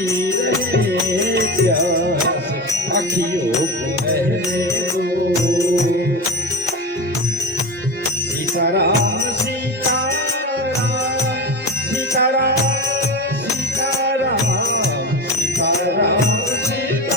बुझती रहे प्यास अखियों को रहने दो। सीताराम सीताराम सीताराम सीताराम सीताराम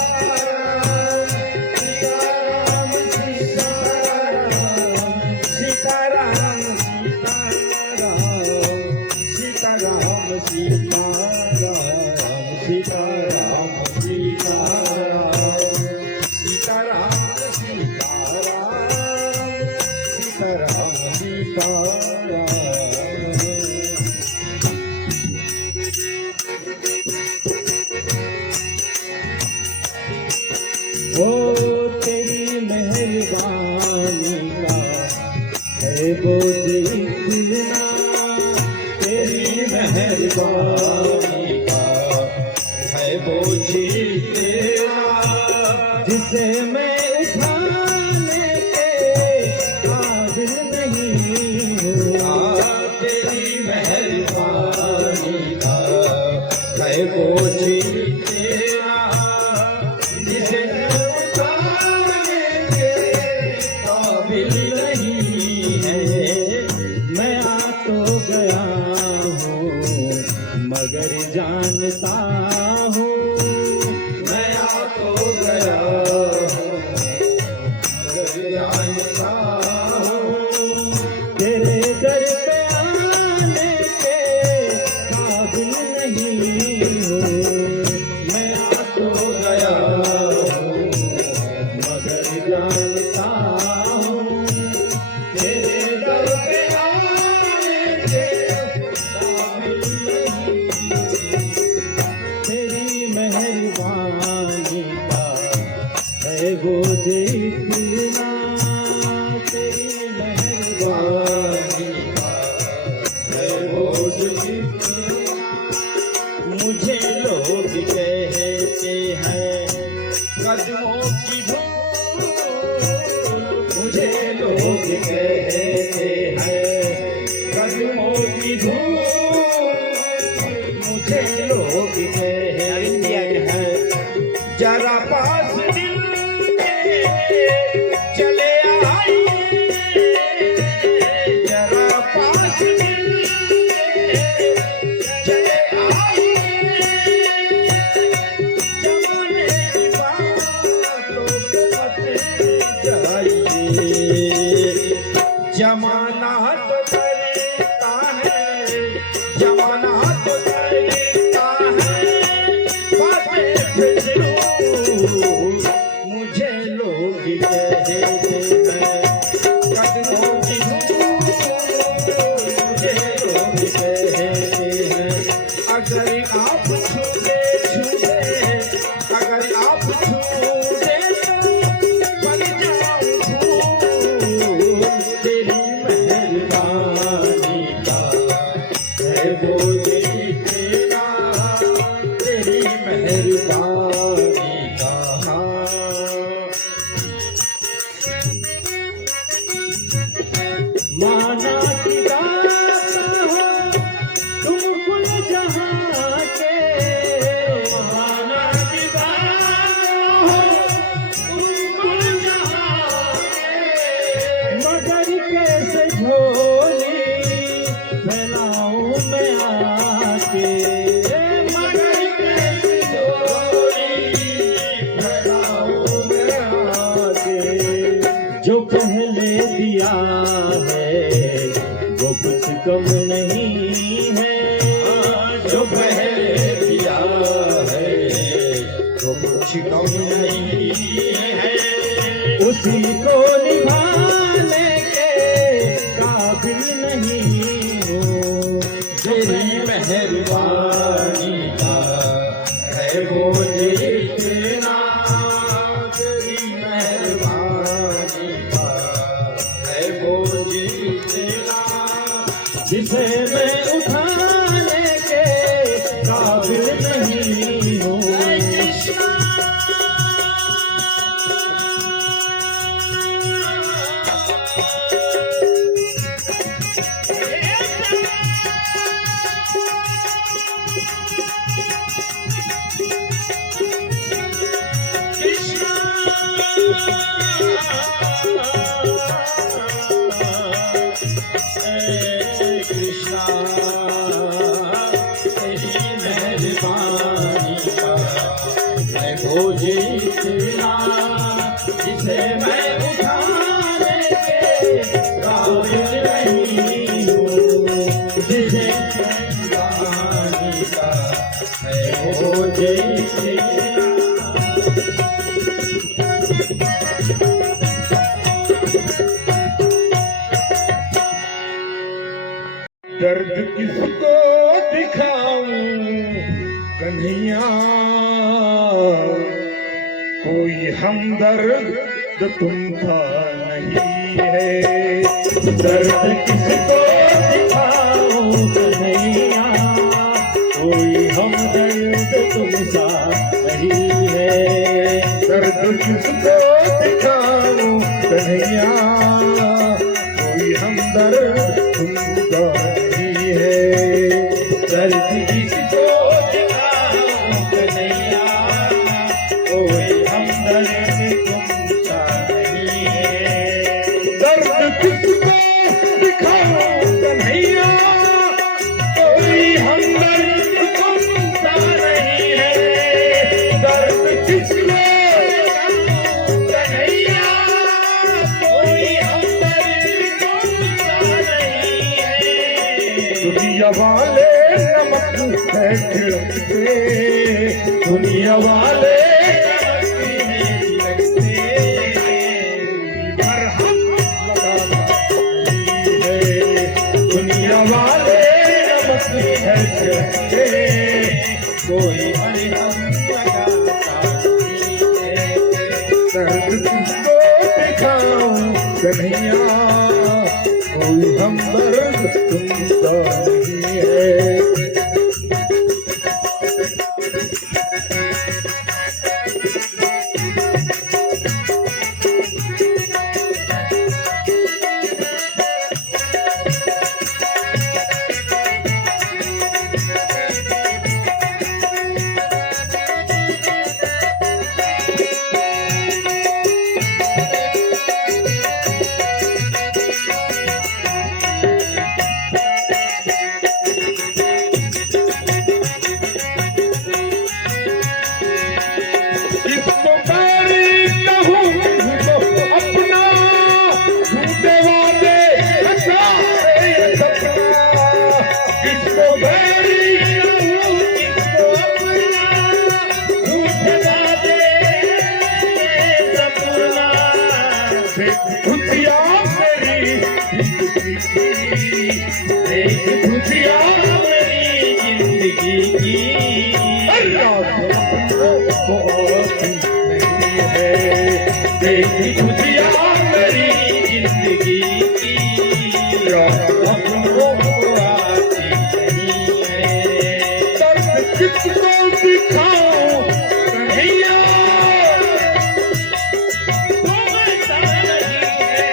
ओ तेरी मेहरबानी का है बोझ इतना, तेरी मेहरबानी का है बोझ तेरा, जिसे मैं उठाने के काबिल नहीं हूँ। तेरी मेहरबानी का है बोझ तेरा, जिसे उठाने के काबिल नहीं है। मैं आ तो गया हूँ मगर जानता हूँ, मैं आ तो गया हूँ मगर जानता हूँ, तेरे दर पे आने के काबिल नहीं हूँ। मैं आ तो गया मगर जानता हूँ, तेरे दर पे आने के काबिल नहीं। तेरी मेहरबानी का है बोझ इतना, तेरी मेहरबानी है बोझ इतना। मुझे लोग कहते हैं कदमों की धूल, मुझे लोग कहते हैं कदमों की धूल, मुझे लोग कहते हैं जरा पास दिल के चले आइए, जरा पास दिल के चले आइए, जमाने की बातों को मत जाइए। जमाना तो करता है, जमाना तो करता है बातें फिजूल, मुझे लोग कहते हैं कदमों की धूल, मुझे लोग कहते हैं अगर आप छूटे छूटे, अगर आप छूटे बन जाऊं फूल। तेरी मेहरबानी का है बोझ इतना, तेरी मेहरबानी का। माना की दाता हो तुम कुल जहाँ के, माना की दाता हो तुम कुल जहाँ के, मगर कैसे झोली फैलाऊं मैं आके। मगर कैसे झोली फैलाऊं मैं आके जो पहले दिया है वो कुछ कम नहीं है, जो पहले दिया है वो कुछ कम नहीं है। उसी को निभाने के काबिल नहीं हूँ। तेरी मेहरबानी का है बोझ इतना, तेरी मेहरबानी का है बोझ इतना, जिसे मैं उठाने के काबिल नहीं हूँ। हो जितना जिसे मैं उठाने के काबिल नहीं हूँ, जिसे पानी का है हो जितना। दर्द किसको दिखाऊं कन्हैया, कोई हमदर्द तुम था नहीं है। दर्द किसको दिखाऊं कन्हैया, कोई हमदर्द तुम सा नहीं है। दर्द किसको दिखाऊं कन्हैया, कोई हमदर्द तुम सा नहीं है। दर्द किसको दिखाऊं कन्हैया, कोई हमदर्द तुमसा नहीं है। दर्द किसको दिखाऊं कन्हैया, कोई हमदर्द तुमसा नहीं है। दर्द किसको कन्हैया, कोई हमदर्द तुमसा नहीं है। दुनिया वाले नमक है खिलते, दुनिया वाले मरहम लगाना नहीं है। दुनिया वाले नमक है खिलते, कोई मरहम लगाता नहीं है। दर्द किसको दिखाऊं कन्हैया, कोई हमदर्द तुमसा नहीं है। इसको बैरी कहूं तो अपना, झूठे वादे सारे सपना। इसको बैरी कहूं इसको अपना, झूठे वादे सपना। खुशियाँ मेरी जिंदगी की, एक खुशियाँ मेरी जिंदगी की। अल्लाह को आती नहीं है। देखी खुशियाँ मेरी जिंदगी की, अपनों को आती नहीं है। दर्द किसको दिखाऊं कन्हैया, तुमसा नहीं है।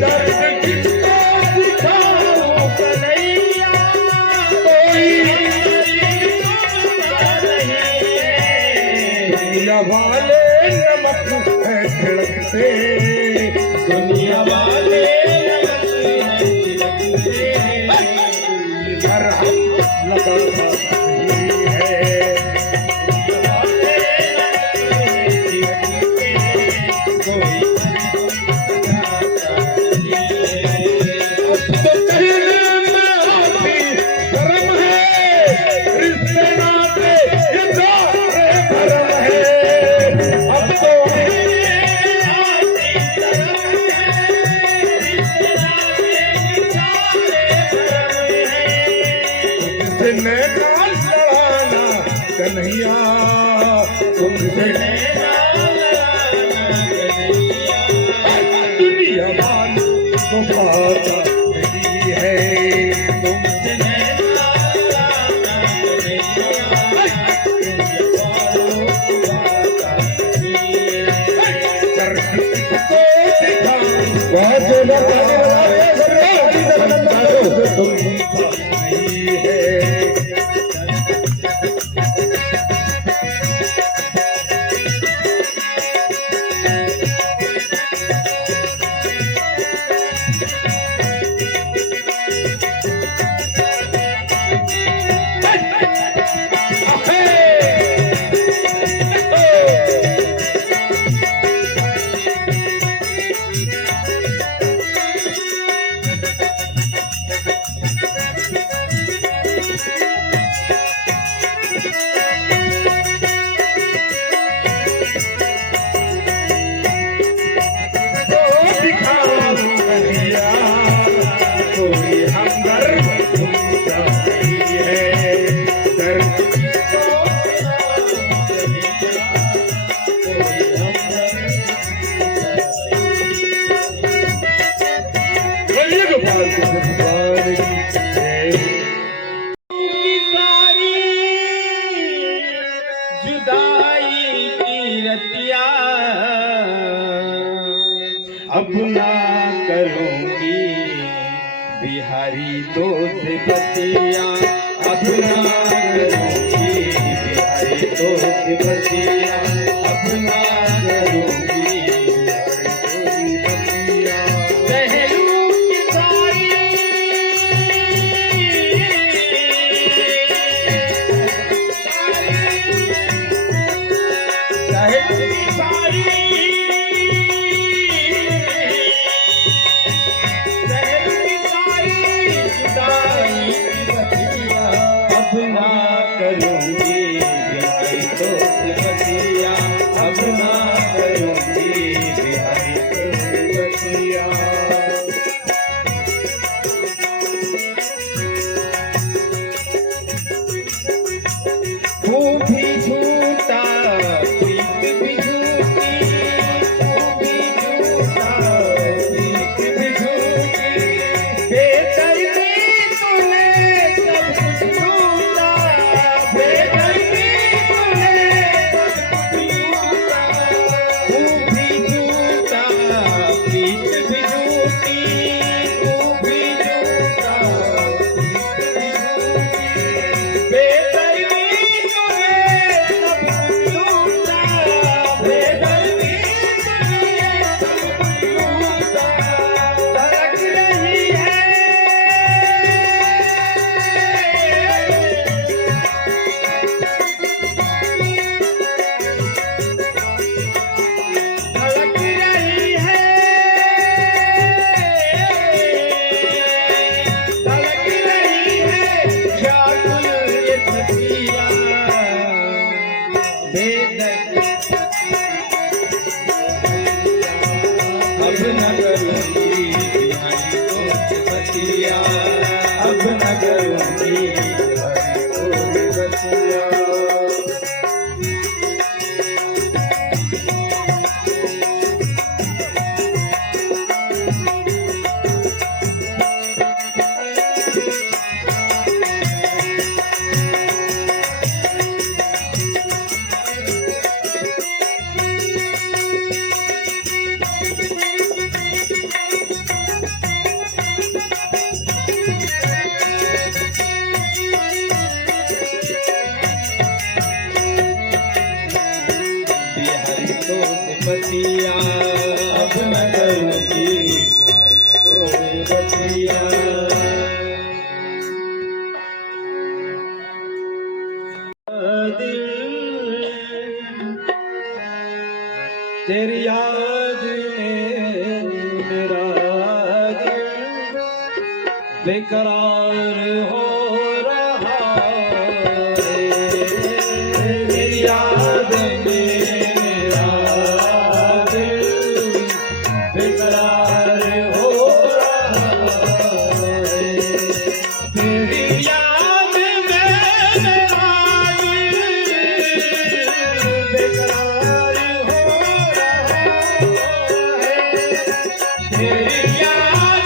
दर्द किसको दिखाऊं कन्हैया, कोई तुमसा नहीं है। दुनिया वाले नमक है खिलते, दुनिया वाले लगते मरहम लगाता नहीं है। तो कहने में आती शर्म है, रिश्ते नाते ये सारे भरम है। अब तो तुमसे नैना लड़ाना कन्हैया, तुमसे दुनिया वालों को पता नहीं है। तुमसे जुदाई की रतिया अपना करूंगी बिहारी तो से बतिया अपना करूंगी बिहारी तो से बतिया अपना करूंगी बिहारी तो से बतिया लहरू की सारी अपना करूंगी बिहारी तो बतिया अपना करूंगी बिहारी तो बतिया खूब भी झूठा प्रीत भी झूठी खूब भी झूठा प्रीत भी झूठी बेदर्दी तूने सब कुछ लूटा बेदर्दी तूने सब कुछ लूटा खूब भी झूठा प्रीत भी झूठी खूब भी झूठा प्रीत भी झूठी बेदर्दी तूने सब कुछ लूटा बेदर्दी तूने सब कुछ लूटा धड़क रही है धड़क रही है धड़क रही है ख्याल ये तकिया अब न करूंगी बिहारी तो बतिया अब न करूंगी बिहारी तो बतिया बिहारी तो बतिया अब न करूंगी बिहारी तो बतिया तेरी याद में मेरा दिल बेकरार हो रहा है तेरी याद में मेरा दिल बेकरार हो रहा है तेरी याद में मेरा दिल बेकरार हो रहा है तेरी याद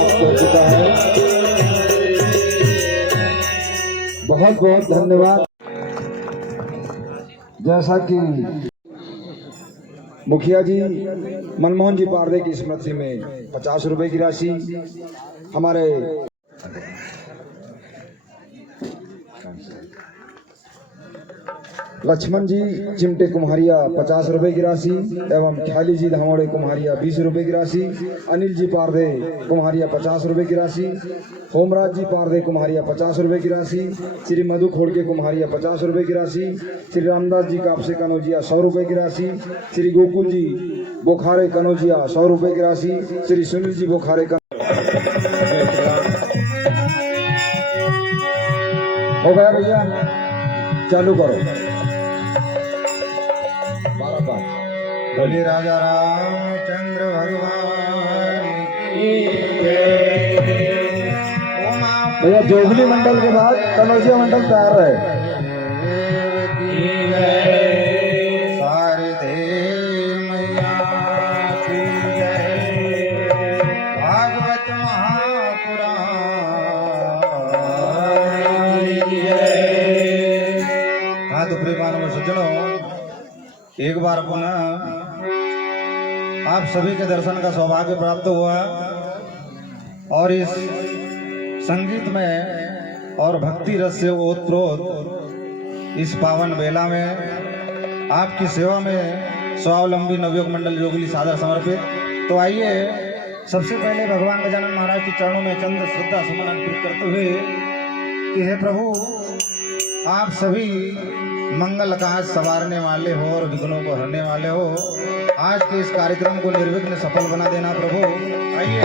समाप्त हो चुका है। बहुत बहुत धन्यवाद। जैसा कि मुखिया जी मनमोहन जी पारदे की स्मृति में 50 रुपए की राशि, हमारे लक्ष्मण जी चिमटे कुम्हारिया 50 रुपए की राशि एवं ख्याली जी धामोड़े कुम्हारिया 20 रुपए की राशि, अनिल जी पारदे कुम्हारिया 50 रुपए की राशि, होमराज जी पारदे कुम्हारिया 50 रुपए की राशि, श्री मधु खोड़के कुम्हारिया 50 रुपए की राशि, श्री रामदास जी कापसे कनौजिया 100 रुपए की राशि, श्री गोकुल जी बोखारे कनौजिया 100 रुपए की राशि, श्री सुनील जी बोखारे हो गया भैया, चालू करो। 12 बोलिए राजा रामचंद्र भगवान की भैया। जोगली मंडल के बाद कनौजिया मंडल तैयार रहे। शारदे मैया की जय, भागवत महापुराण की जय। हाँ तो प्रेमान में सज्जनों, एक बार पुनः आप सभी के दर्शन का सौभाग्य प्राप्त हुआ और इस संगीत में और भक्ति रस से ओतप्रोत इस पावन बेला में आपकी सेवा में स्वावलंबी नवयुग मंडल जोगली सादर समर्पित। तो आइए सबसे पहले भगवान गजानन महाराज के चरणों में चंद श्रद्धा सुमन अर्पित करते हुए कि हे प्रभु, आप सभी मंगल काज संवारने वाले हो और विघ्नों को हरने वाले हो। आज के इस कार्यक्रम को निर्विघ्न सफल बना देना प्रभु। आइए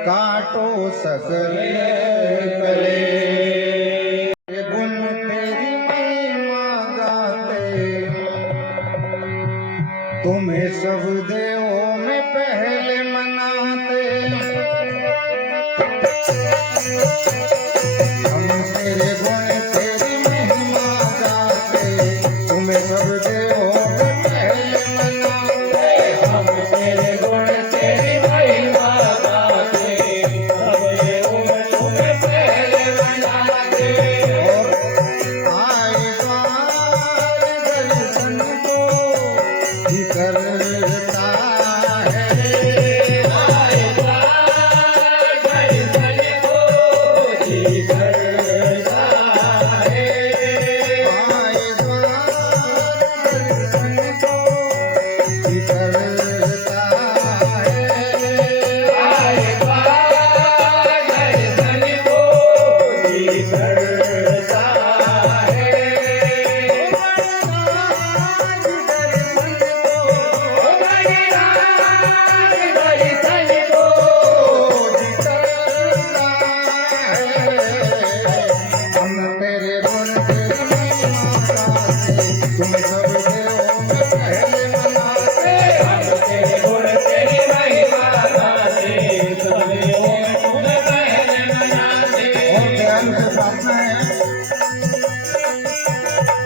काटो सकल कले, गुण तेरी महिमा गाते, तुम्हें सब देवों में पहले मनाते। हम तेरे गुण तेरी महिमा गाते, तुम्हें सब देवों में पहले मनाते। हम तेरे गुण तेरी महिमा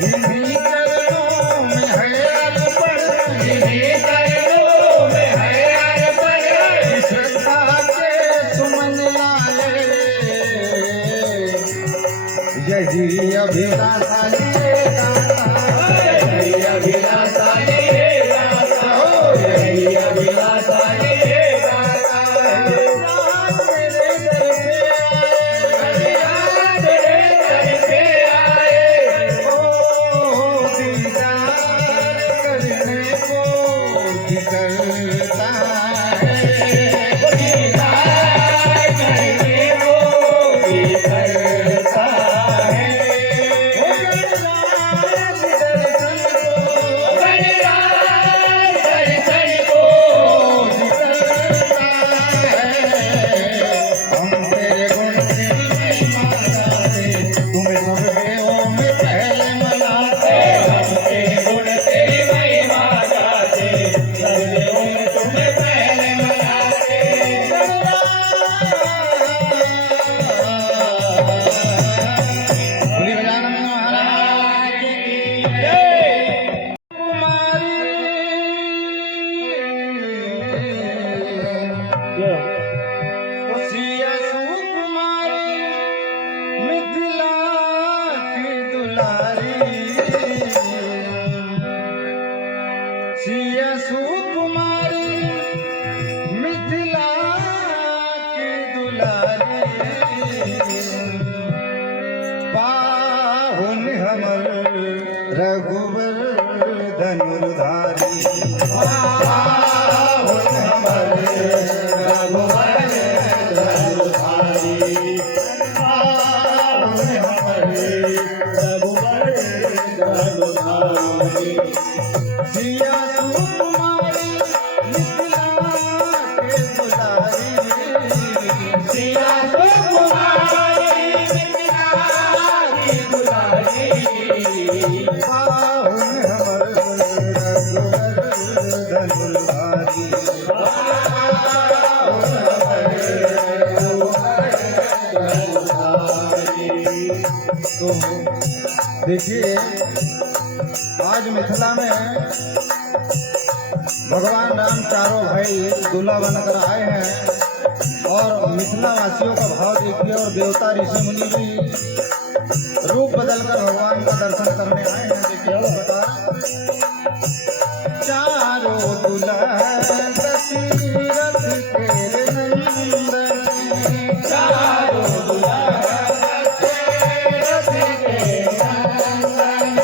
इन्हीं चरणों में है अर्पण, इन्हीं चरणों में है अर्पण, श्रद्धा के सुमन लाए, यही अभिलाषा ये दाता, यही अभिलाषा ये दाता, यही अभिलाषा ये दाता, रात मेरे दर पे आए, ओ दीदार करने को जी करता है, दीदार करने को जी करता है, ओ गणराज दर्शन को जी करता है, हम तेरे गुण तेरी महिमा गाते, तुम्हें सब देवों में पहले मनाते, हम तेरे गुण तेरी महिमा गाते, सब देवों में तुम्हें पहले मनाते, बोलिए गजानन महाराज की जय। कुमारी सिया सुकुमारी मिथिला की दुलारी, सिया सुकुमारी मिथिला की दुलारी, पाहुन हमर रघुवर धनुर्धारी, पाहुन हमर रघुवर धनुर्धारी, पाहुन हमर रघुवर धनुर्धारी, सिया सुकुमारी मिथिला के दुलारी, सिया सुकुमारी मिथिला की दुलारी, पाहुन हमर रघुवर धनुर्धारी, पाहुन हमर रघुवर धनुर्धारी। तो देखिए आज मिथिला में भगवान राम चारों भाई दूल्हा बनकर आए हैं और मिथिला वासियों का भाव देखिए और देवता ऋषि मुनि भी रूप बदलकर भगवान का दर्शन करने आए हैं। देखिए बता चारों दूल्हा दशरथ के नंदन, चारों दूल्हा दशरथ के नंदन,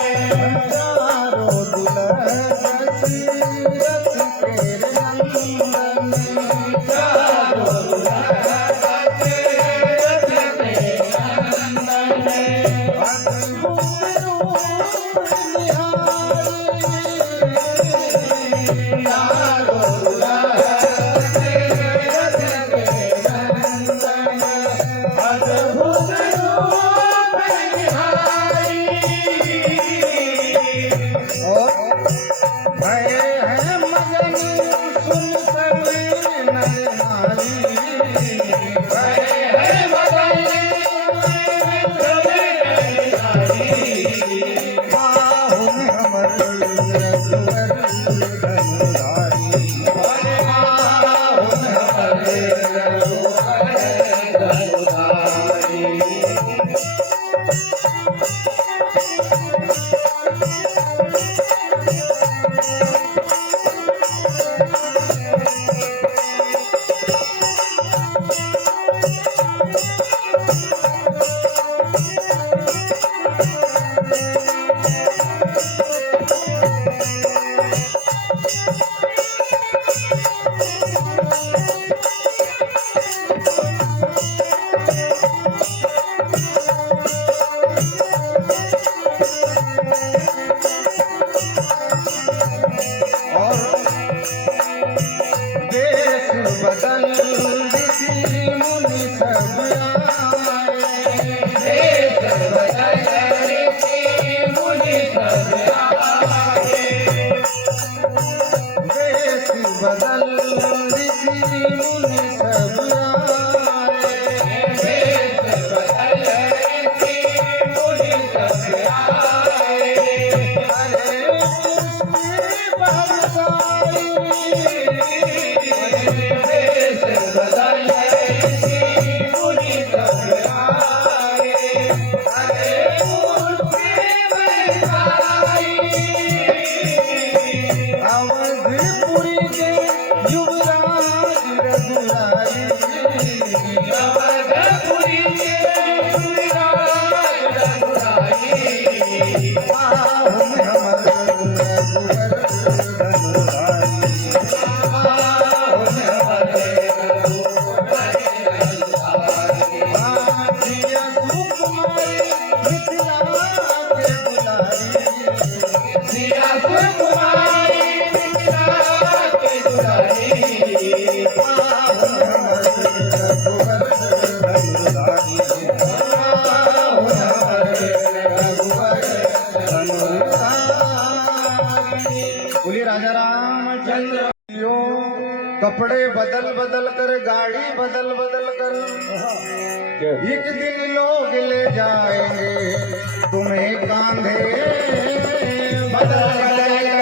चारों दूल्हा दशरथ के नंदन, चारों दूल्हा दशरथ के नंदन, अद्भुत रूप निहारी, चारों दूल्हा दशरथ के नंदन, अद्भुत रूप निहारी, और भय है मगन सुन सर्वे नर नारी, भय है मगन सुन सर्वे नर चंद्र कपड़े बदल बदल कर गाड़ी बदल बदल कर एक दिन लोग ले जाएंगे तुम्हें कांधे बदल बदल कर।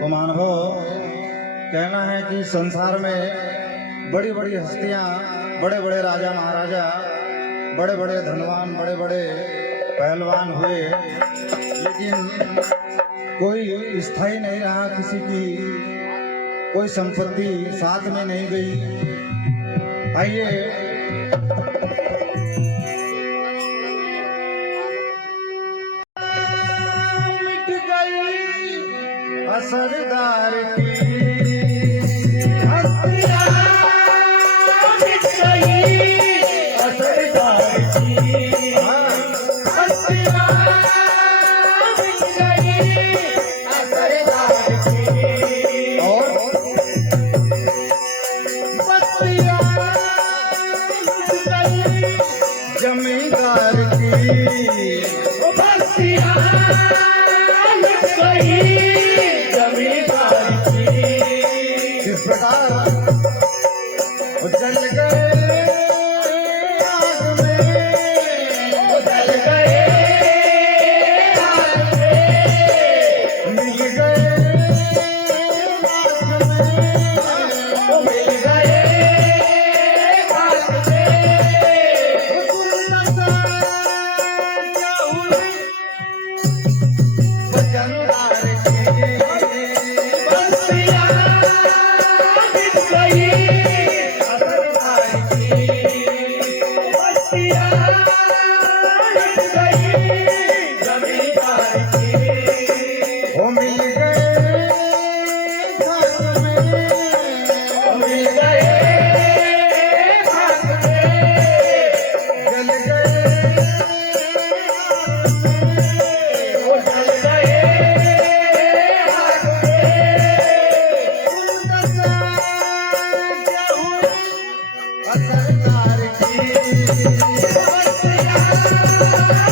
तो मानवो कहना है कि संसार में बड़ी बड़ी हस्तियां, बड़े बड़े राजा महाराजा, बड़े बड़े धनवान, बड़े बड़े पहलवान हुए, लेकिन कोई स्थायी नहीं रहा, किसी की कोई संपत्ति साथ में नहीं गई। आइए मिट गई असरदार की हस्तियां, मिट गई असरदार की हस्तियां, मिट गई असरदार की और बस्तियां मिट गई जमींदार की बस्तियां मिट गई जमींदार की। इस प्रकार जल गए आग में, जल गए आग में, मिल गए आग में, मिल गए आग में। सुंदरता क्या हुई वजनदार की बस्तियां मिट गई असरदार की बस्तियां मिट गई जमींदार की। वो मिल गए साथ में, वो मिल गए साथ में, जल गए आग में, वो जल गए आग में। सुंदरता क्या हुई असरदार की बस्तियां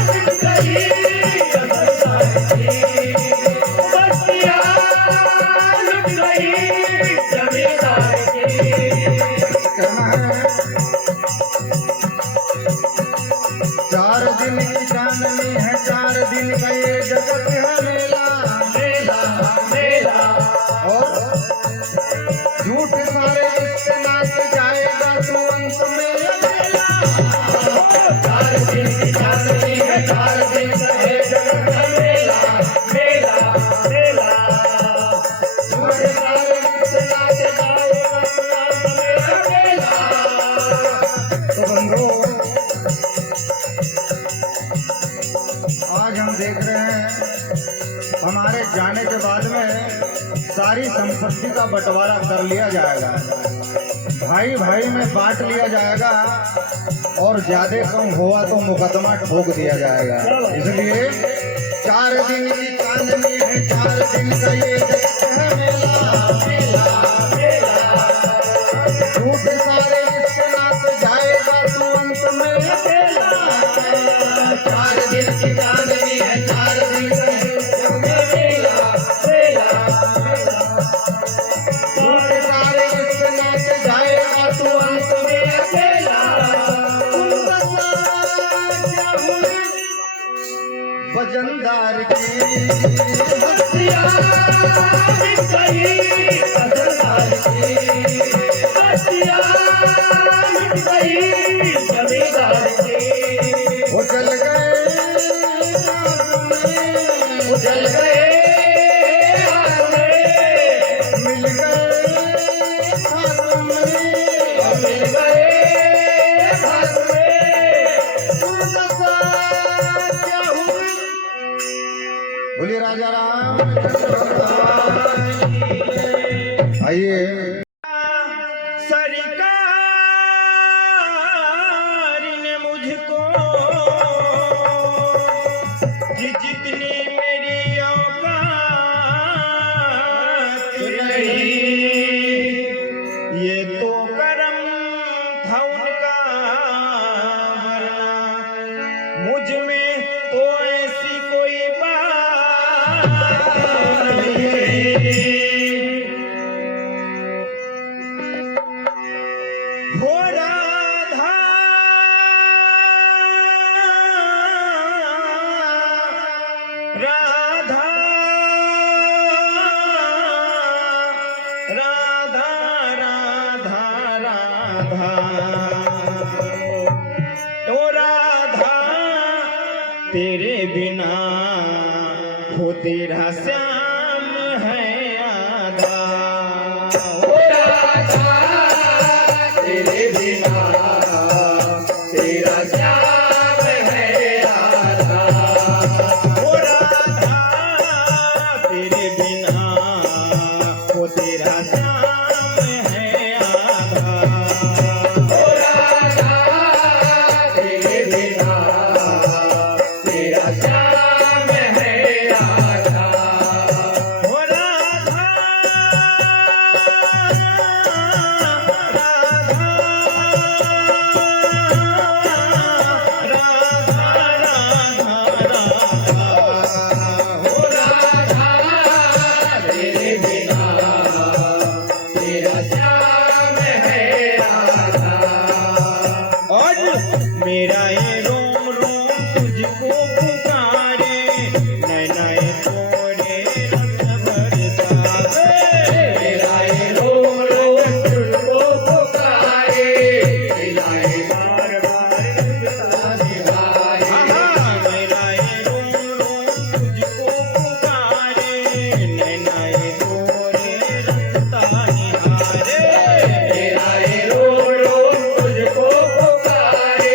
मिट गई असरदार की बस्तियां मिट गई जमींदार की। कहना है 4 दिन की चांदनी है, 4 दिन का ये जगत है मेला मेला मेला। और झूठ सारे रिश्ते नाच जाएगा तू अंत में अकेला। 4 दिन की चांदनी है, 4 दिन का ये जगत है मेला मेला मेला। झूठ सारे रिश्ते नाच जाएगा तू अंत में अकेला। तो बंधुओं, आज हम देख रहे हैं हमारे जाने के बाद में सारी संपत्ति का बंटवारा कर लिया जाएगा, भाई भाई में बांट लिया जाएगा और ज्यादा कम हुआ तो मुकदमा ठोक दिया जाएगा। इसलिए 4 दिन की चांदनी है, 4 दिन का ये जगत है मेला मेला मेला। झूठ सारे रिश्ते नाच जाएगा तू अंत में अकेला। 4 दिन की चांदनी है, 4 दिन का ये जगत है मेला मेला मेला। झूठ सारे रिश्ते नाच जाएगा तू अंत में अकेला। सुंदरता क्या हुई वजनदार की बस्तियां मिट गई असरदार की बस्तियां मिट गई जमींदार की। वो जल गए आग में, वो जल गए आग में, मिल गए साथ में, मिल गए साथ में। सुंदरता क्या हुई बोलिए राजा राम। आइए सरकार ने मुझको जितनी मेरी औकात नहीं, ये तो करम था उनका, वरना मुझ में तो ऐसी कोई बात नहीं। तेरे बिना हो तेरा श्याम है आधा। ओ राधा तेरे बिना तेरा श्याम है आधा। ओ राधा तेरे बिना हो तेरा श्याम है आधा। ओ राधा तेरे बिना तेरा श्याम है आधा। ओ राधा मेरा ये रोम रोम तुझको पुकारे, नैना ये तोरे रस बरसा। मेरा ये रोम रोम तुझको पुकारे, नैना ये बार बार रसता निभाए। मेरा ये रोम रोम तुझको पुकारे, नैना ये तोरे रसता निहारे। मेरा ये रोम रोम तुझको पुकारे,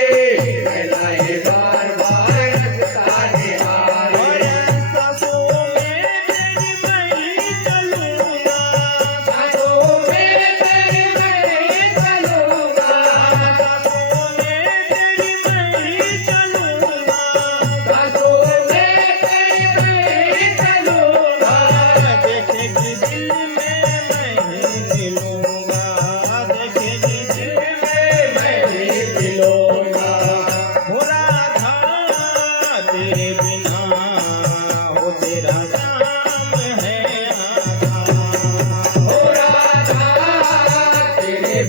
तेरे बिना हो तेरा श्याम है आधा। ओ राधा तेरे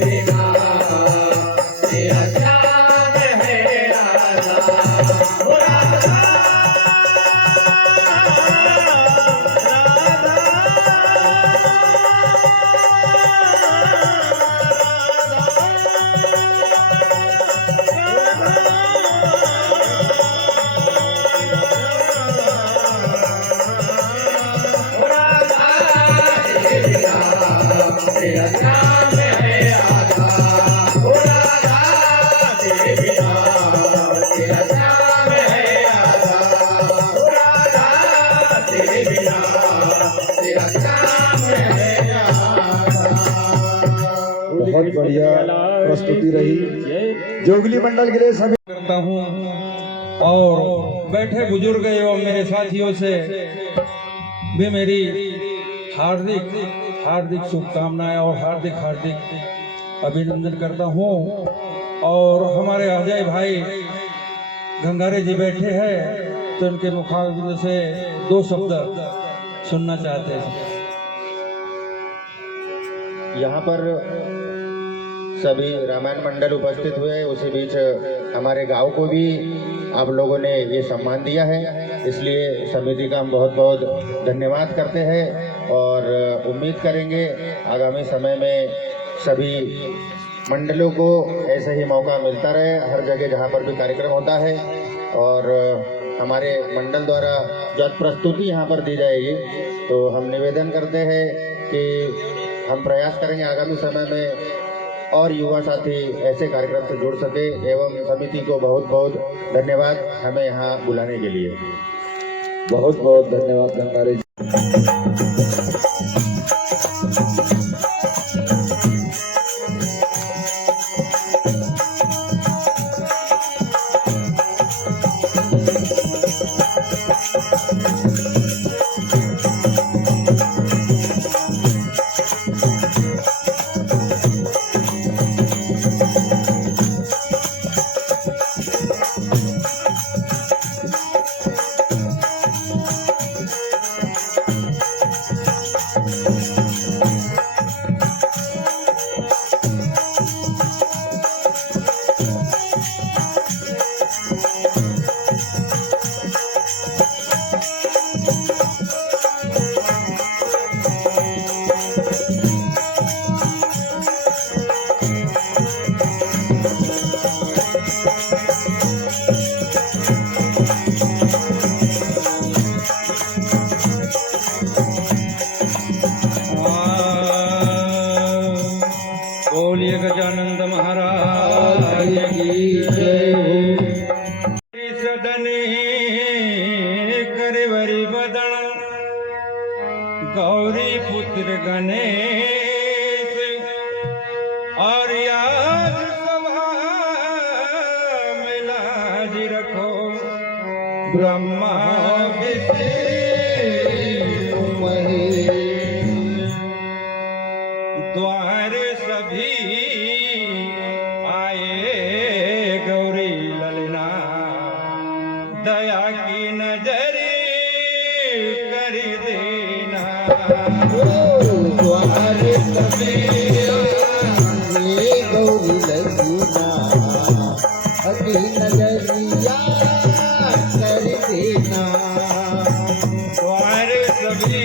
बिना तेरा श्याम है आधा। ओ राधा तेरा श्याम है आधा। ओ राधा तेरे बिना तेरा श्याम है आधा। ओ राधा तेरे बिना तेरा श्याम है आधा। बहुत बढ़िया प्रस्तुति रही। जोगली मंडल के लिए सभी करता हूँ और बैठे बुजुर्ग एवं मेरे साथियों से भी मेरी हार्दिक शुभकामनाएं और हार्दिक अभिनंदन करता हूँ। और हमारे अजय भाई गंगारे जी बैठे हैं तो उनके मुखारबिंद से दो शब्द सुनना चाहते हैं। यहाँ पर सभी रामायण मंडल उपस्थित हुए, उसी बीच हमारे गांव को भी आप लोगों ने ये सम्मान दिया है, इसलिए समिति का हम बहुत बहुत धन्यवाद करते हैं और उम्मीद करेंगे आगामी समय में सभी मंडलों को ऐसे ही मौका मिलता रहे हर जगह जहाँ पर भी कार्यक्रम होता है। और हमारे मंडल द्वारा जो प्रस्तुति यहाँ पर दी जाएगी तो हम निवेदन करते हैं कि हम प्रयास करेंगे आगामी समय में और युवा साथी ऐसे कार्यक्रम से जुड़ सके। एवं समिति को बहुत बहुत धन्यवाद हमें यहाँ बुलाने के लिए। बहुत बहुत धन्यवाद गंगारे जी। चढ़ने करवरी बदन गौरी पुत्र गणेश और याद सभा में लाज रखो ब्रह्मा विष्णु महेश। द्वार सभी आए गौरी ललना दया की नजर कर देना। द्वार सभी आए गौरी ललना अभी नजरिया कर देना। द्वार सभी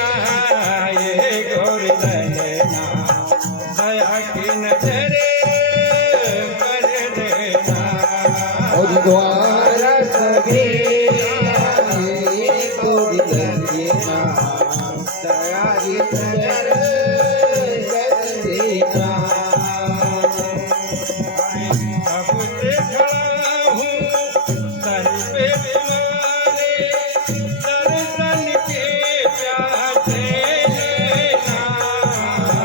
आए गौरी ललना दया की नजर कर देना। और द्वार सभी आए गौरी ललना दया की नजर कर देना। अब से खड़ा हूँ सर पे तुम्हारे दर्शन के प्यासे लेना।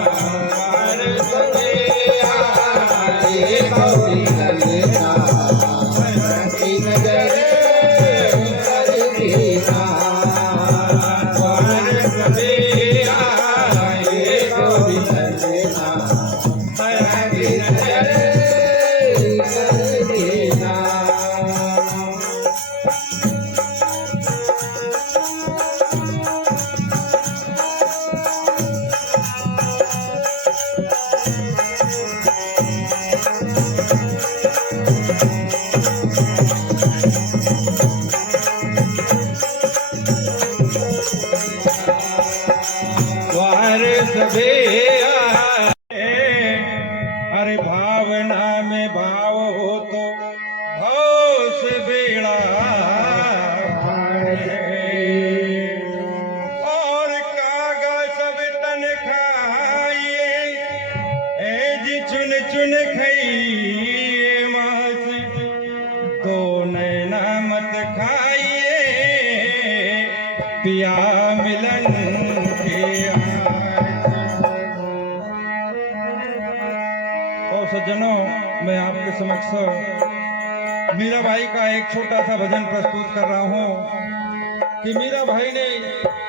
द्वार सभी आए गौरी ललना की नजर कर देना। द्वार सभी आए गौरी ललना दया की नजर कर देना। द्वार सभी आए। अरे भावना में भाव हो तो भाव से बेड़ा पार है। और कागा सब तन खाइए ए जी चुन चुन खाइए मास तो नैना मत खाइए पिया मिलन के और सज्जनों, मैं आपके समक्ष मीराबाई का एक छोटा सा भजन प्रस्तुत कर रहा हूँ कि मीराबाई ने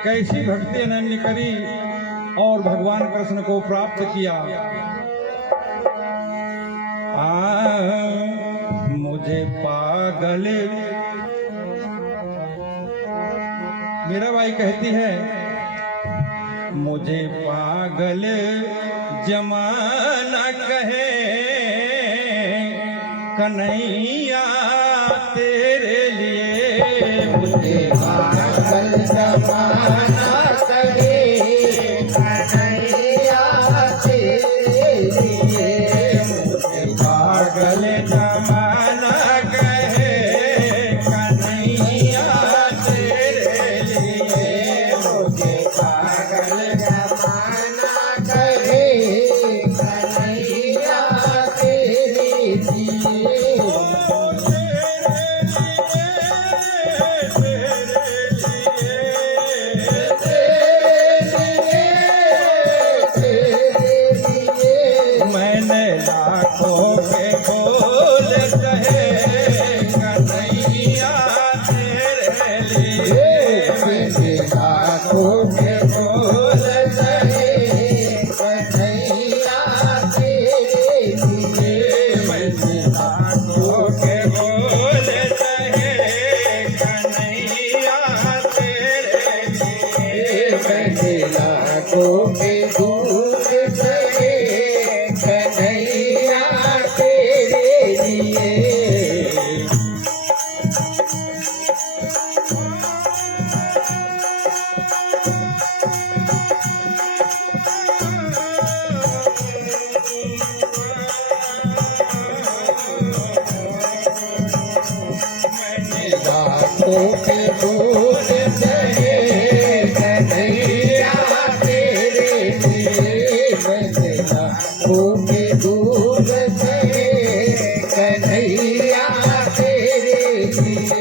कैसी भक्ति अनन्य करी और भगवान कृष्ण को प्राप्त किया। मुझे पागल मीराबाई कहती है मुझे पागल जमाना कहे कन्हैया तेरे लिए। मुझे पागल जमाना कहे कन्हैया तेरे लिए। मुझे पागल जमाना कहे कन्हैया तेरे लिए। मुझे पागल जमाना कहे कन्हैया तेरे लिए। मैंने लाखों के बोल कहे कन्हैया तेरे लिए। मैंने लाखों के बोल कहे कन्हैया तेरे लिए। मैंने लाखों के बोल कहे कन्हैया तेरे लिए। मैंने लाखों के बोल कहे कन्हैया तेरे लिए। लाखों के बोल कहे कन्हैया तेरे लिए। मैंने लाखों के बोल कहे कन्हैया तेरे लिए।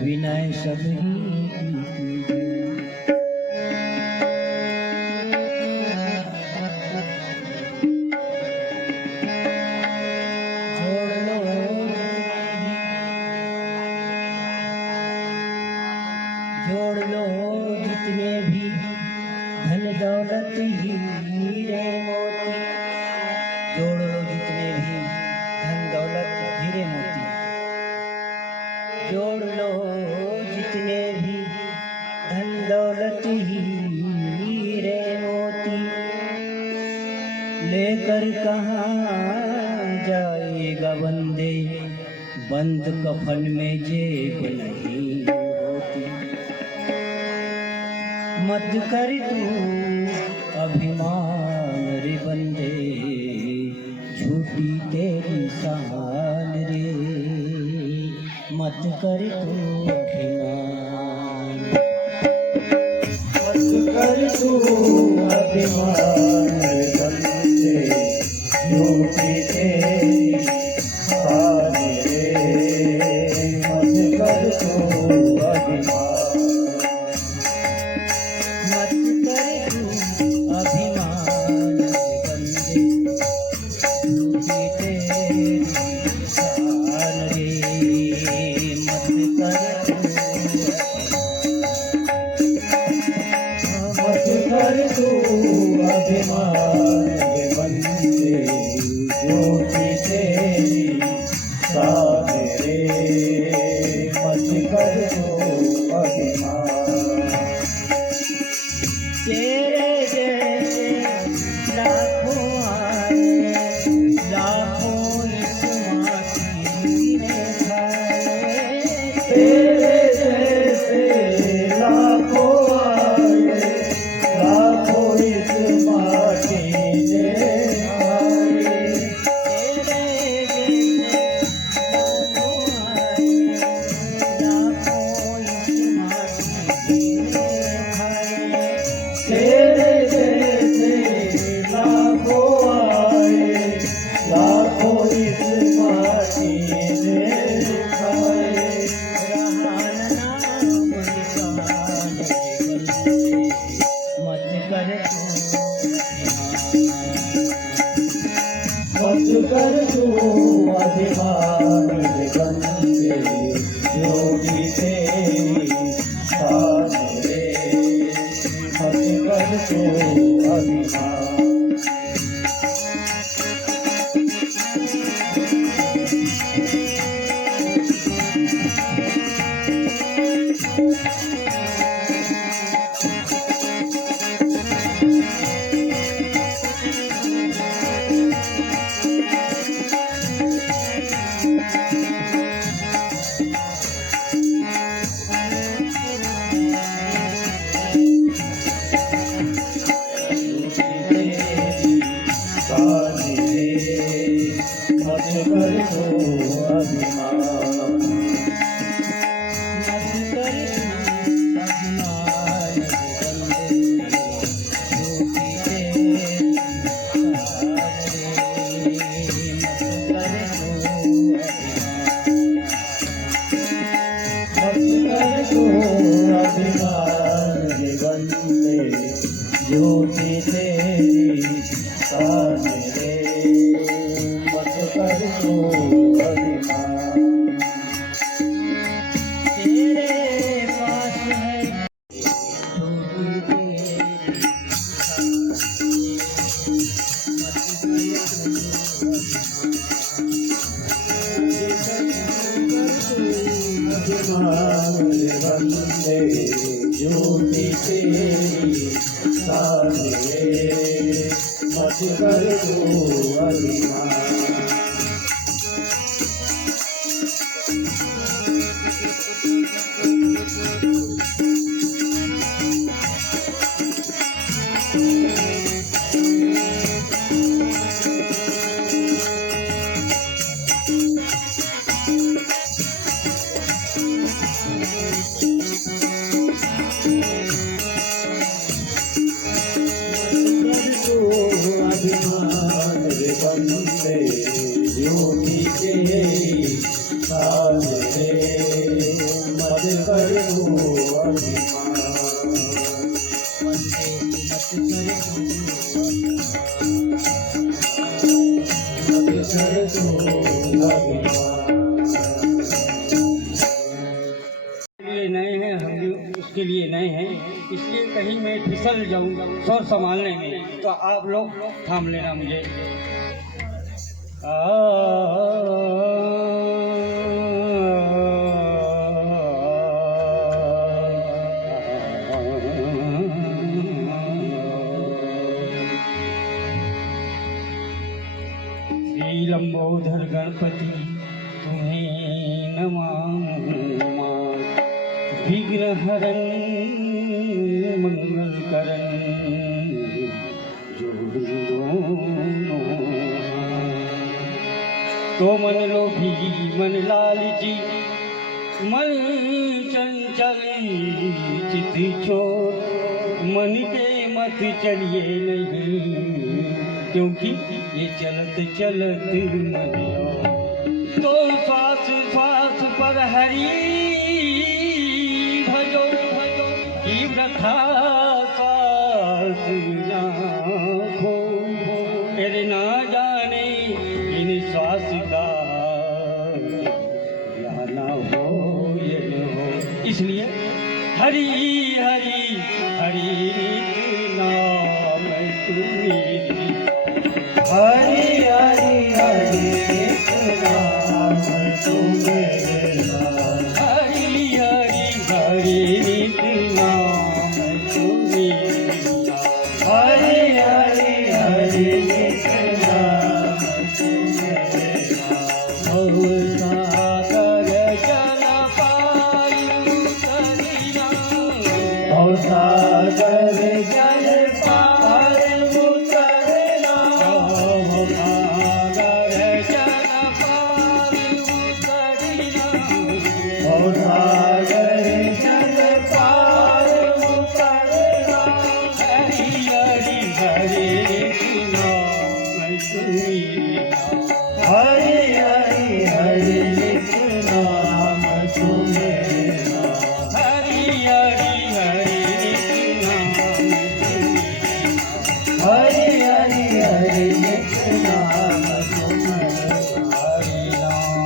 विनय सभी जोड़ लो जितने भी धन दौलत हीरे मोती, जोड़ लो जितने भी धन दौलत हीरे मोती, जोड़ लो जितने भी धन दौलत हीरे मोती, लेकर कहाँ जाएगा बंदे बंद कफन में जेब नहीं होती। मत कर तू अभिमान रे बंदे, झूठी तेरी शान रे, मत कर तू अभिमान, मत कर तू अभिमान रे बंदे, झूठी तेरी शान रे, मत कर तू अभिमान, मत कर तू अभिमान रे बंदे, अभिमान बंदे ज्योति तेरी सामने मत कर तू अभिमान। अभिमान बंदे ज्योति तेरी सामने मत कर तू लिए नए हैं, हम भी उसके लिए नए हैं, इसलिए कहीं मैं फिसल जाऊंगा शोर संभालने में, तो आप लोग थाम लेना मुझे। श्री लंबोदर गणपति तुम्हें नमामि, विघ्न हरन मंगल करन, जोड़ दोनों तो मन लोभी मन लालची, मन चंचल चित चोर, मन के मत चलिए नहीं, क्योंकि ये चलत चलत मरियो, तो श्वास श्वास पर हरि भजो भजो, की वृथा श्वास ना खो, तेरे ना जाने इन श्वास का या ना हो ये न हो, इसलिए हरि हरि हरि नाम सुनी, हरि हरि हरि नाम सुमेरा, हरि हरि हरि नाम सुमेरा, हरि हरि हरि नाम सुमेरा, भवसागर जल पायु तरिना, भवसागर जल पायु तरिना, भवसागर जल पायु तरिना, भवसागर जल पायु तरिना, हरि हरि हरि नाम सुमीरा, हरि हरि हरि नाम सुमेरा, हरि हरि हरि नाम सुमेरा, हरि हरि हरि नाम सुमेरा, हरि राम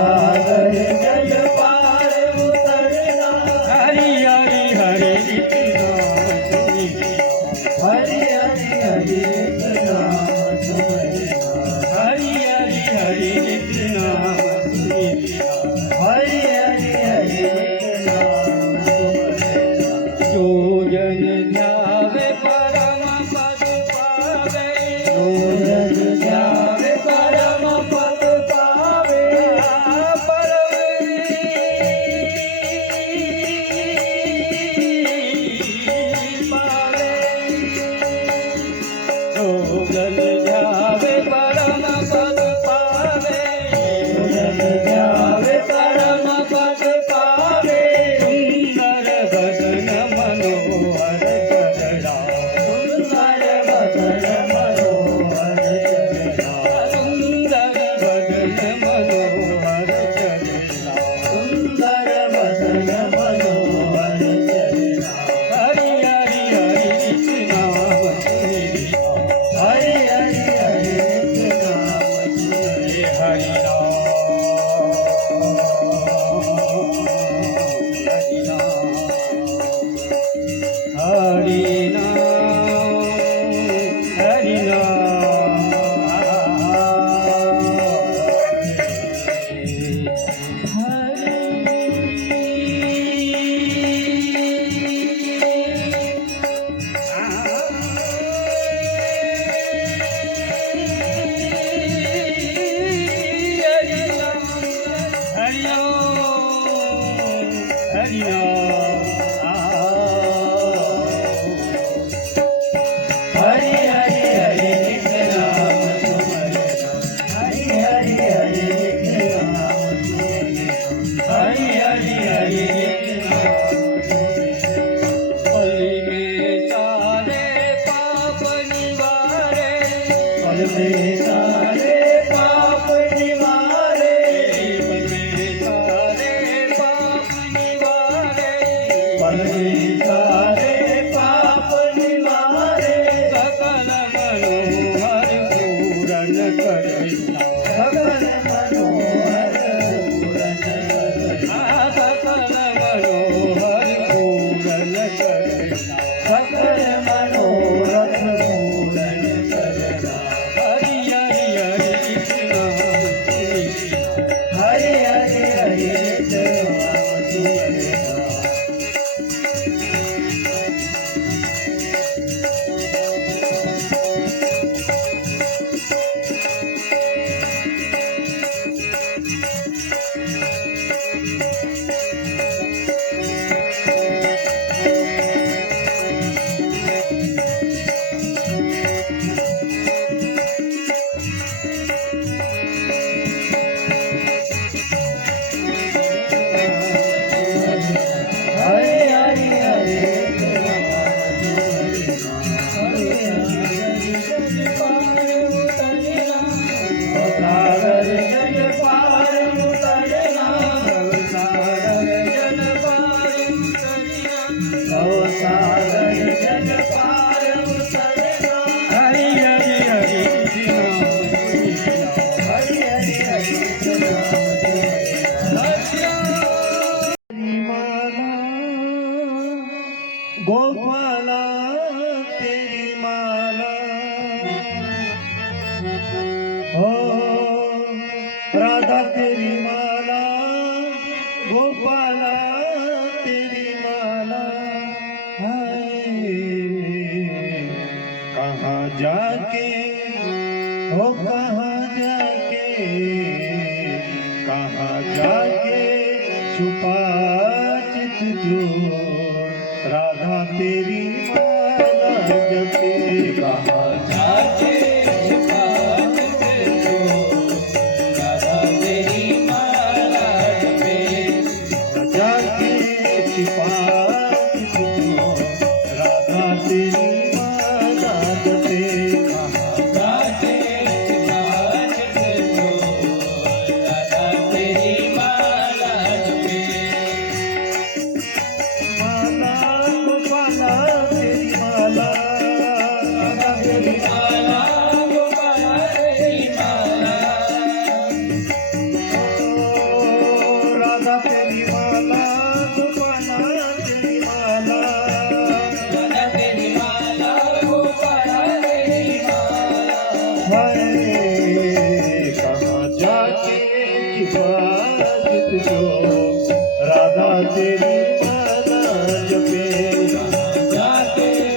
सागर जल पार उतरना हरि हरि हरि हरि हरि हरि नाम समरना हरि हरि हरि नाम हरि हरि हरि नाम समरना जो जन ध्यावे परम पद पावे जन जावे परम पद पावे जन जावे परम पद पावे सुंदर बदन मनोहर चरणा सुंदर बदन मनोहर चरणा सुंदर बदन मनोहर चरणा सुंदर बदन मनोहर चरणा हरि हरि हरि नाम सुनि हरि हरि हरि नाम सुने हरि नाम हरि नाम हरि हरि हरि हरि नाम सुमरना हरि हरि हरि नाम सुमरना हरि हरि हरि नाम पल में सारे पाप निवारे पल में सारे पाप निवारे पल में सारे पाप निवारे पल में सारे पाप निवारे सकल मनोहर पूरन करना सकल मनोहर पूरन करना सकल मनोहर पूरन करना सकल मनोरथ पूरन करना हरि हरि हरि नाम सुनि हरि हरि हरि नाम सुमरना हरि हरि हरि सागर जल पार उतरना सागर जल पार उतरना सागर जल पार उतरना हरि हरि हरि नाम सुनि हरि हरि हरि गोपाला तेरी माला हो राधा तेरी माला गोपाला तेरी माला हाय कहाँ जाके हो कहाँ जाके छुपा चित जो राधा तेरी माला जपे कहाँ जाके छुपा जो राधा तेरी माला जपे जाके छिपा जो राधा तेरी माला जपे जाके छुपा जो राधा तेरी माला जपे माला गोपाला तेरी माला राधा तेरी माला जो राधा तेरी माला जपे जाके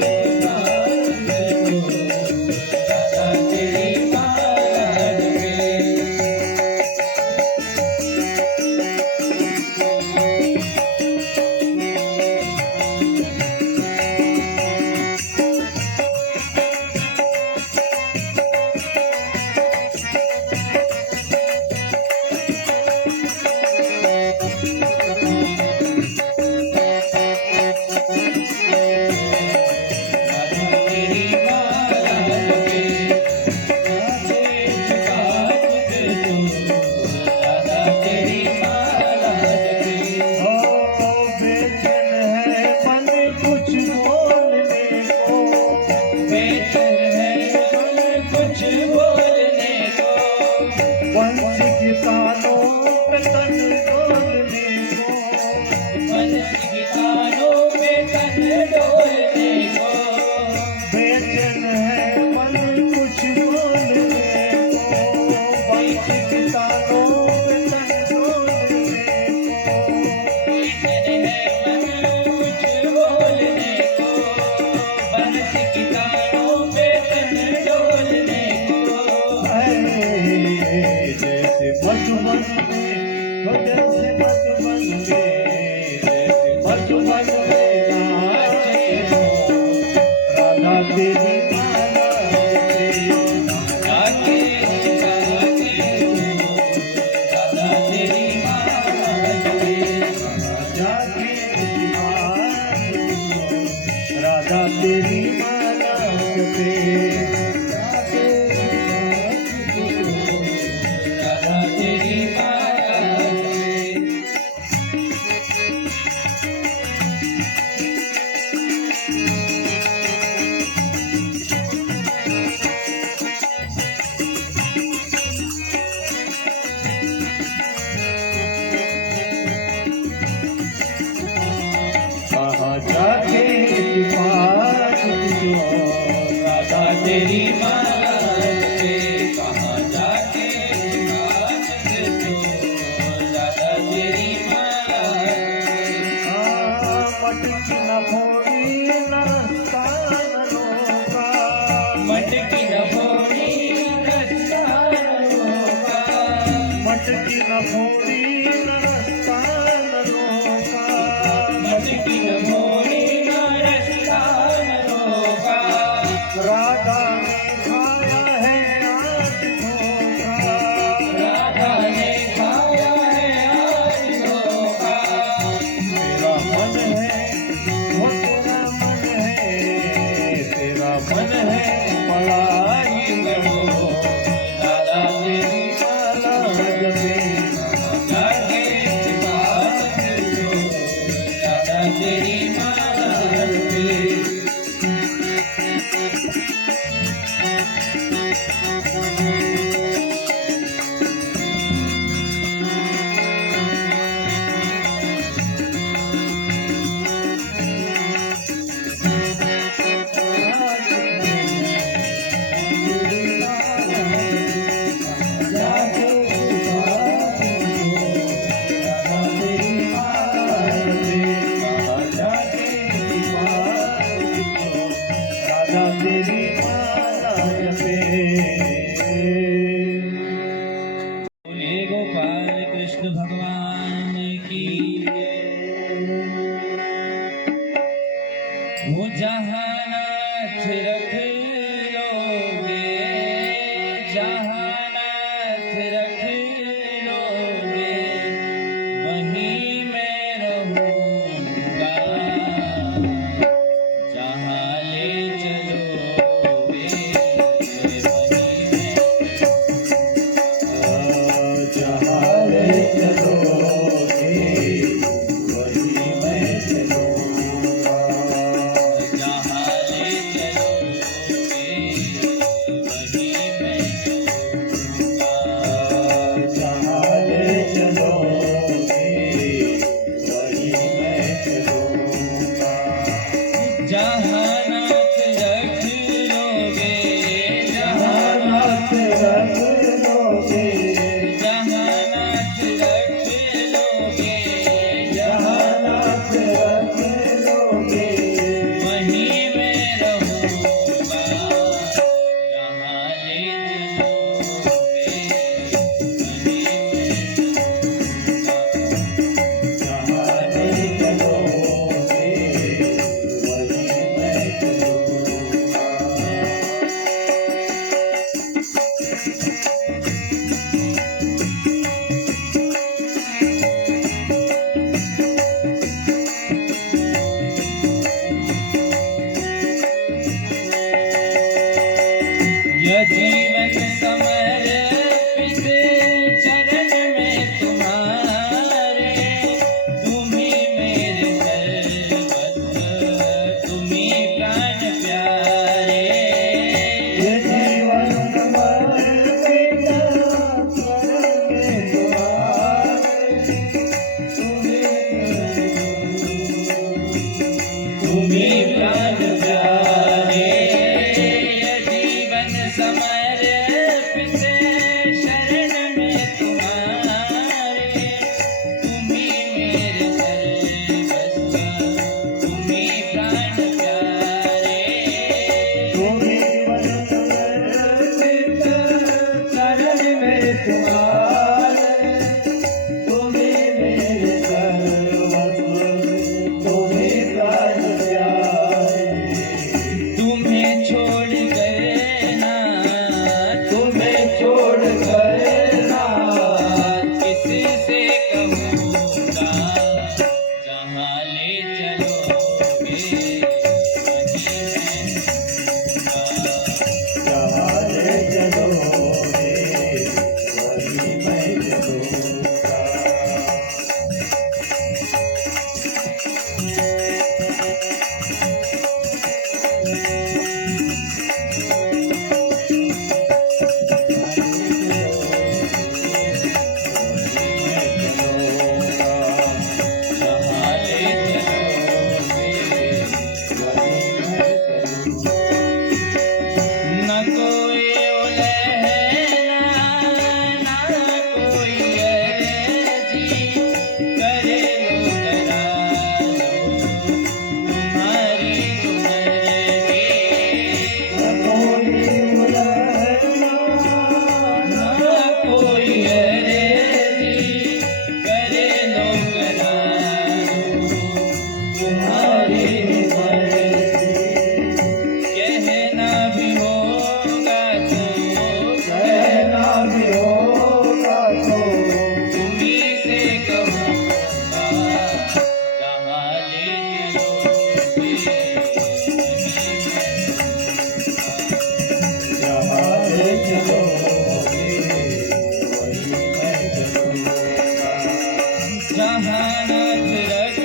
जहाँ नाथ रख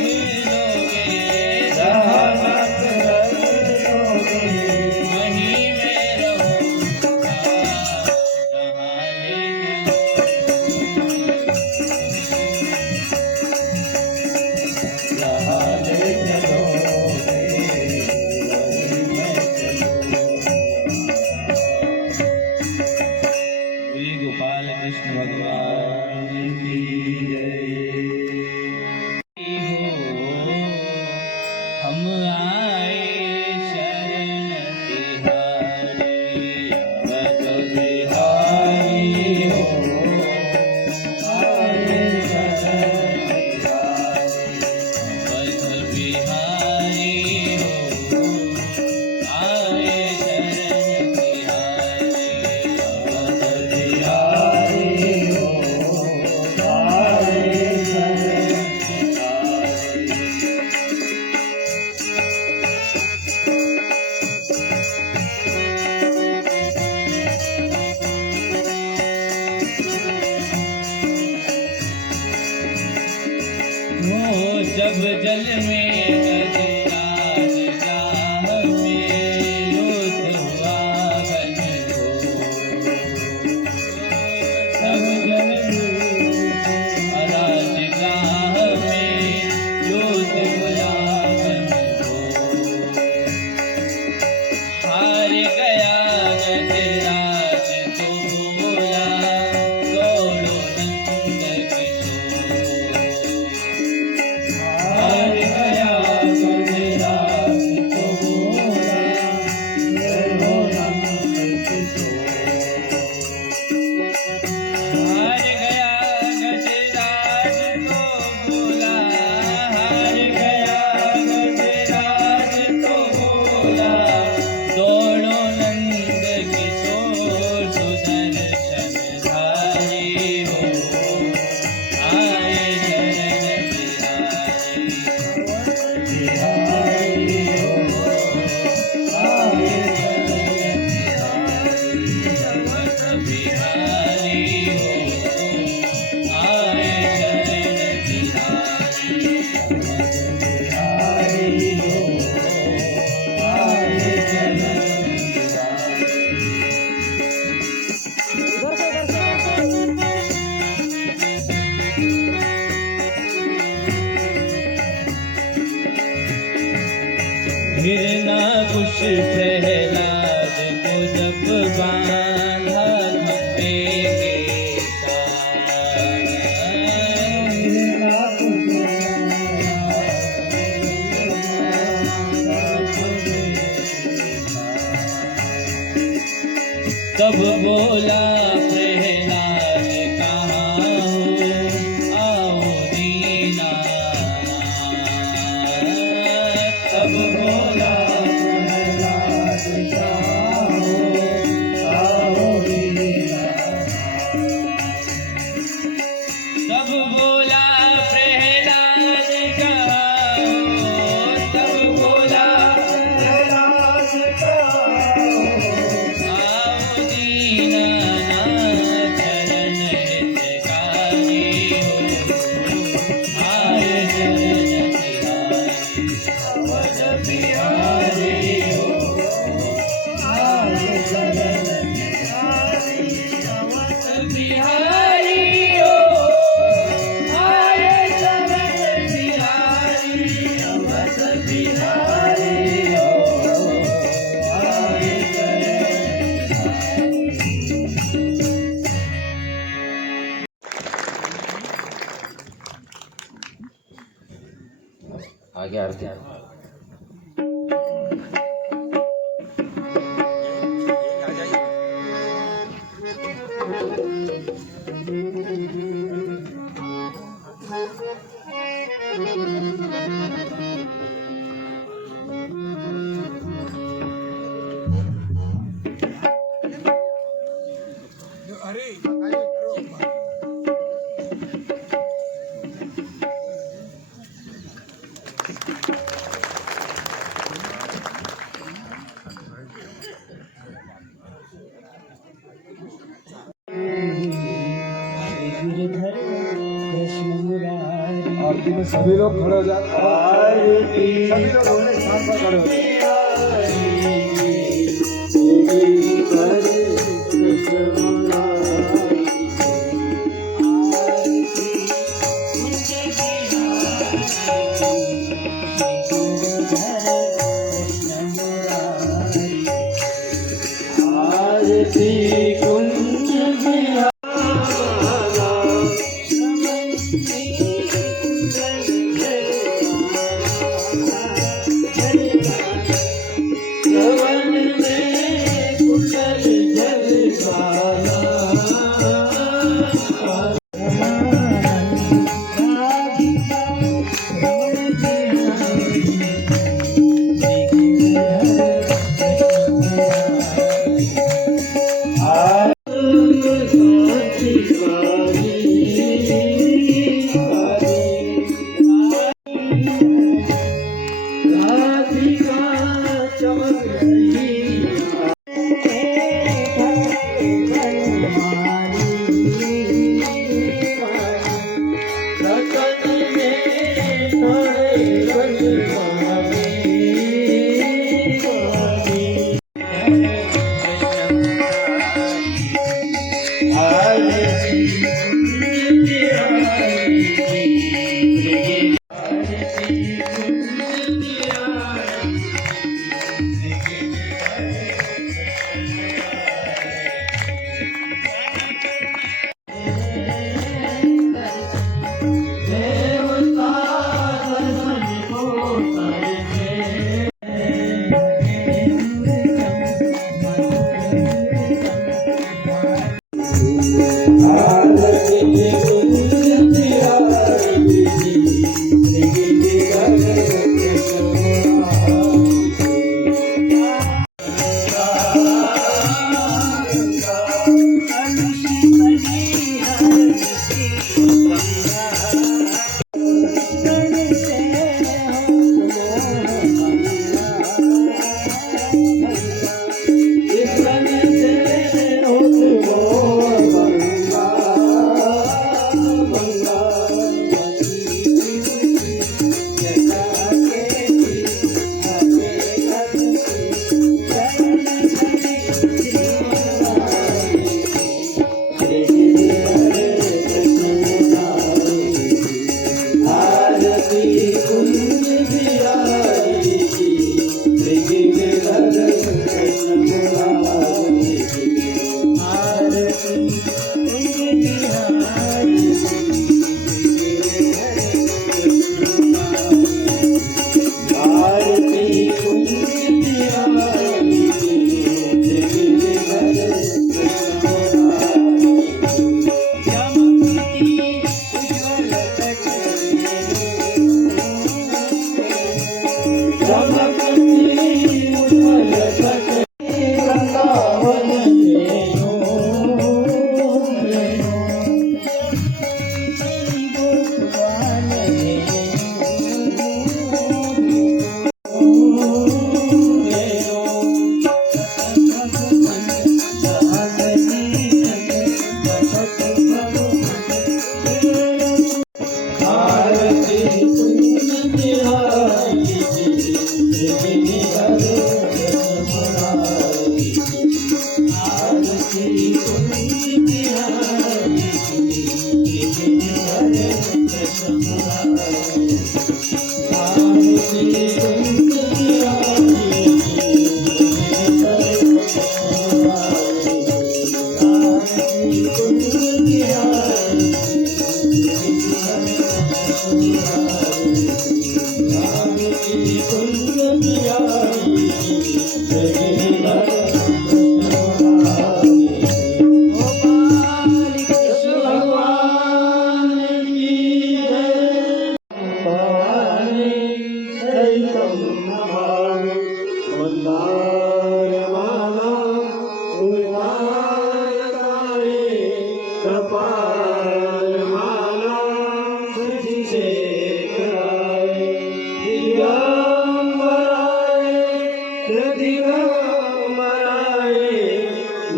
लोगे, जहाँ नाथ रख लोगे, वहीं मैं रहूँगा, जहाँ ले चलोगे, वहीं मैं बोलिए गोपाल कृष्ण भगवान की जय। हम आए शरण तिहारी, अवध बिहारी हो, आए शरण तिहारी, अवध बिहारी हो, आए शरण तिहारी, अवध बिहारी हो, आए शरण तिहारी। हो जब जल में गजराज गाह में रोत हुआ बन हो, जब जल राज गाह में रोत हुआ बन हो, हार गया गजराज तो बोला दौड़ो नंद किशोर, हार गया गजराज तो बोला दौड़ो नंद किशोर, हार गया गजराज तो बोला, हार गया गजराज तो बोला दौड़ो नंद किशोर, सुदर्शन धारी हो, आए शरण बिहारी, बिहारी हो, आए शरण बिहारी, अवध बिहारी हो, आए शरण बिहारी, अवध बिहारी हो, आए शरण फिर ना कुछ प्रहलाद को जब बांधा खंबे के साथ, फिर ना कुछ तब बोला प्रहलाद कहाँ हो, आओ दीनानाथ, तब बोला प्रहलाद कहाँ हो, आओ दीनानाथ, तब बोला प्रहलाद कहाँ हो, तब बोला प्रहलाद कहाँ हो, आओ दीनानाथ, चरण हितकारी हो, आए शरण तिहारी, अवध बिहारी हो, आए शरण तिहारी, अवध बिहारी हो, आए शरण तिहारी, अवध बिहारी हो, आए आगे आरती। गिरधर कृष्ण मुरारी आरती में सभी लोग खड़े हो जाए, सभी लोग अपने स्थान पर खड़े हो जाए।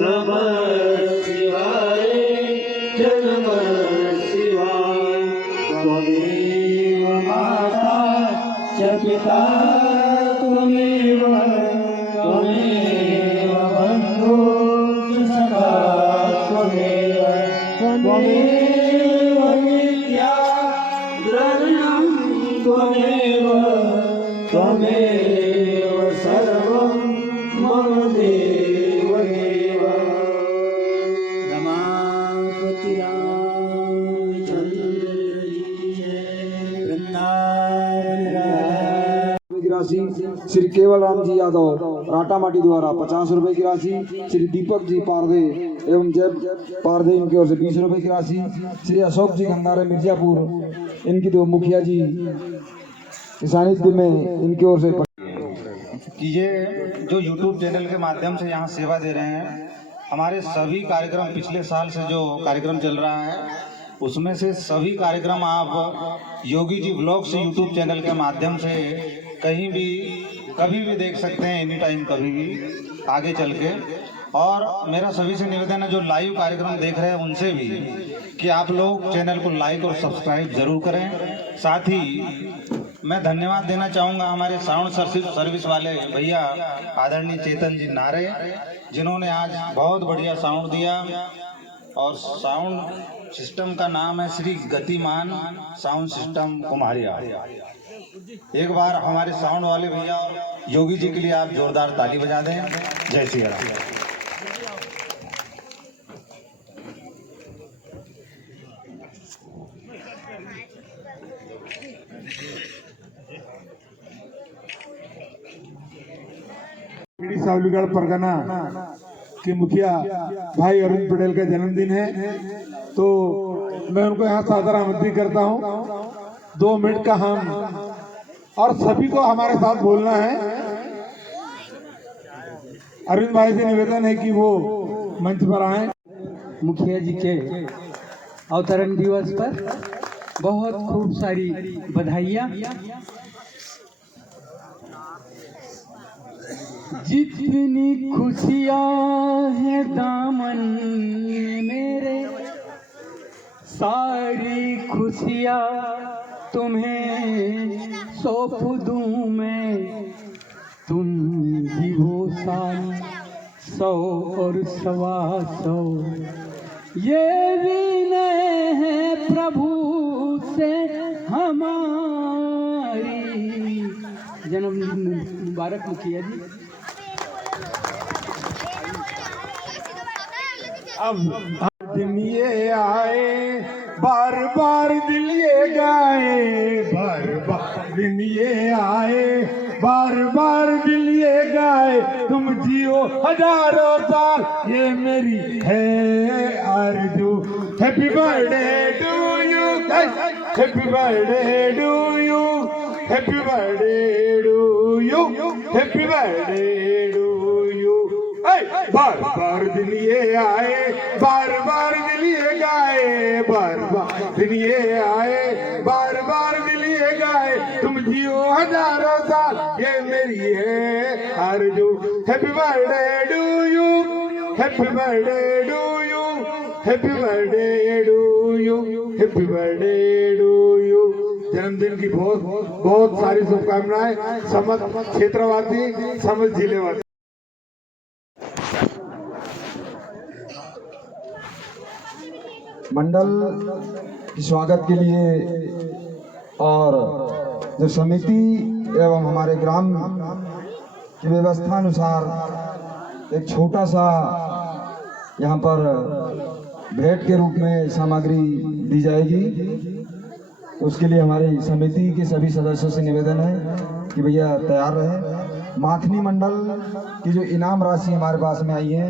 Namaha Shivaya. च पिता त्वमेव त्वमेव बन्धुश्च सखा त्वमेव त्वमेव विद्या द्रविणं त्वमेव त्वमेव सर्वं मम देव देव। रमापति रामचंद्र जी जय। वृंदावन राधा। की राशि श्री केवल राम जी यादव राटामाटी द्वारा 50 रुपए की राशि, श्री दीपक जी पारदे एवं जय पारदे इनकी ओर से 20 रुपए की राशि, श्री अशोक जी गंगारे मिर्जापुर इनकी दो मुखिया जी के सानिध्य में इनकी ओर से कि ये जो YouTube चैनल के माध्यम से यहाँ सेवा दे रहे हैं, हमारे सभी कार्यक्रम पिछले साल से जो कार्यक्रम चल रहा है उसमें से सभी कार्यक्रम आप Yogi ji blogs YouTube channel के माध्यम से कहीं भी कभी भी देख सकते हैं, एनी टाइम कभी भी आगे चल के। और मेरा सभी से निवेदन है जो लाइव कार्यक्रम देख रहे हैं उनसे भी कि आप लोग चैनल को लाइक और सब्सक्राइब जरूर करें। साथ ही मैं धन्यवाद देना चाहूँगा हमारे साउंड सर्विस वाले भैया आदरणीय चेतन जी नारे, जिन्होंने आज बहुत बढ़िया साउंड दिया। और साउंड सिस्टम का नाम है श्री गतिमान साउंड सिस्टम कुम्हारिया। एक बार हमारे साउंड वाले भैया और योगी जी के लिए आप जोरदार ताली बजा दें। जय श्री राम। सावलीगढ़ परगना के मुखिया भाई अरुण पटेल का जन्मदिन है, तो मैं उनको यहाँ सादर आमंत्रित करता हूँ। 2 मिनट का हम और सभी को हमारे साथ बोलना है। अरुण भाई से निवेदन है कि वो मंच पर आए। मुखिया जी के अवतरण दिवस पर बहुत खूब सारी बधाइयाँ। जितनी खुशियाँ हैं दामन में मेरे, सारी खुशियाँ तुम्हें सौंप दूँ मैं। तुम ही वो सारी 100 और 125 ये ऋण है प्रभु से हमारी। जन्मदिन मुबारक मुखिया जी। अब दिन ये आए बार बार दिल ये गाए, बार बार दिन ये आए बार बार दिल ये गाए। तुम जियो हजारों साल ये मेरी है आरज़ू। Happy birthday to you, happy birthday to you, happy birthday to you, happy birthday to you. बार बार दिल ये आए बार बार दिल ये गाए, बार बार दिल ये आए बार बार दिल ये गाए। तुम जियो हजारों साल ये मेरी है आरज़ू। Happy birthday to you, happy birthday to you, happy birthday to you, happy birthday to you. जन्मदिन की बहुत बहुत सारी शुभकामनाएं समस्त क्षेत्रवासी समस्त जिलेवासी। मंडल के स्वागत के लिए और जो समिति एवं हमारे ग्राम की व्यवस्था अनुसार एक छोटा सा यहाँ पर भेंट के रूप में सामग्री दी जाएगी। उसके लिए हमारी समिति के सभी सदस्यों से निवेदन है कि भैया तैयार रहे। माथनी मंडल की जो इनाम राशि हमारे पास में आई है